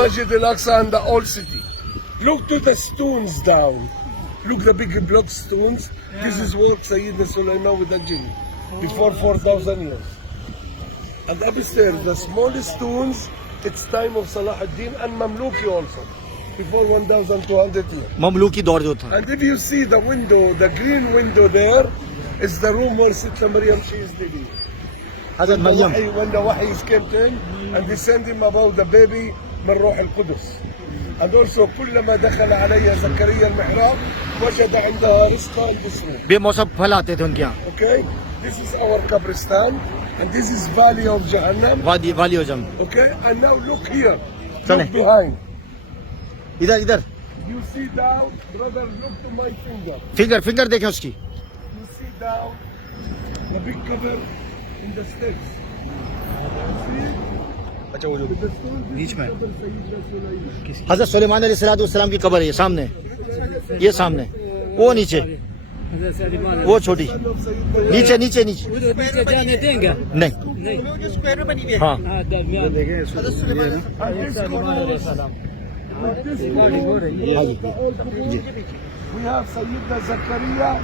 Masjid al-Aqsa and the old city. Look to the stones down. Look the big block stones. This is work Sayyidina Sulaiman with the jinn before 4,000 years. And upstairs, the smallest stones, it's time of Salah ad-Din and Mamluki also, before 1,200 years. ममलूकी दौर जो था. And if you see the window, the green window there, is the room where Sitna Maryam, she is living. Hazrat Maryam. When the Wahyis came to him and they sent him about the baby من روح القدس. And also كلما دخل عليها زكريا المحراب وجد عندها رزقا in this room. बेमौसम फल आते थे उनके यहाँ. Okay, this is our Qabristan and this is Valley of Jahannam. वादी वाली ओजम. Okay, and now look here. Chale. Look behind. इधर इधर. You see down, brother. Look to my finger. Finger देखें उसकी. You see down the big cover in the steps. अच्छा वो जो The stone बीच में. cover Sayyidina Sulaiman. हजरत सुलेमान अलैहिस्सलाम की कब्र है ये सामने. ये सामने. वो नीचे. वो छोटी. Son of Sayyidina नीचे नीचे नीचे. जाने देंगे नहीं. हाँ. दरमियान We have Sayyidina Zakaria